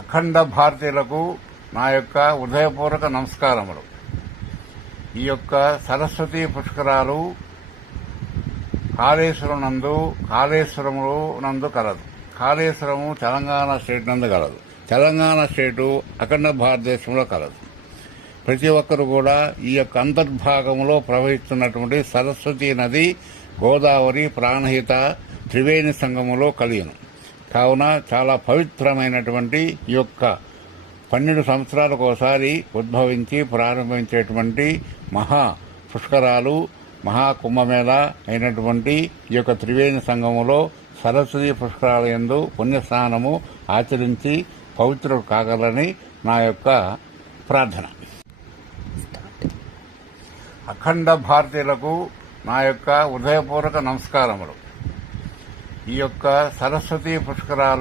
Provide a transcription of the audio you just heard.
అఖండ భారతీయులకు నా యొక్క హృదయపూర్వక నమస్కారములు. ఈ యొక్క సరస్వతి పుష్కరాలు కాళేశ్వరము నందు కలదు. కాళేశ్వరము తెలంగాణ స్టేట్ నందు కలదు. తెలంగాణ స్టేటు అఖండ భారతదేశంలో కలదు. ప్రతి ఒక్కరు కూడా ఈ యొక్క అంతర్భాగంలో ప్రవహిస్తున్నటువంటి సరస్వతి నది గోదావరి ప్రాణహిత త్రివేణి సంగములో కలియును. కావున చాలా పవిత్రమైనటువంటి ఈ యొక్క 12 సంవత్సరాలకు ఒకసారి ఉద్భవించి ప్రారంభించేటువంటి మహా పుష్కరాలు మహాకుంభమేళ అయినటువంటి ఈ యొక్క త్రివేణి సంగములో సరస్వతి పుష్కరాల యందు పుణ్యస్నానము ఆచరించి పవిత్రులు కాగలని నా యొక్క ప్రార్థన. అఖండ భారతీయులకు నా యొక్క హృదయపూర్వక నమస్కారములు. ఈ యొక్క సరస్వతి పుష్కరాలు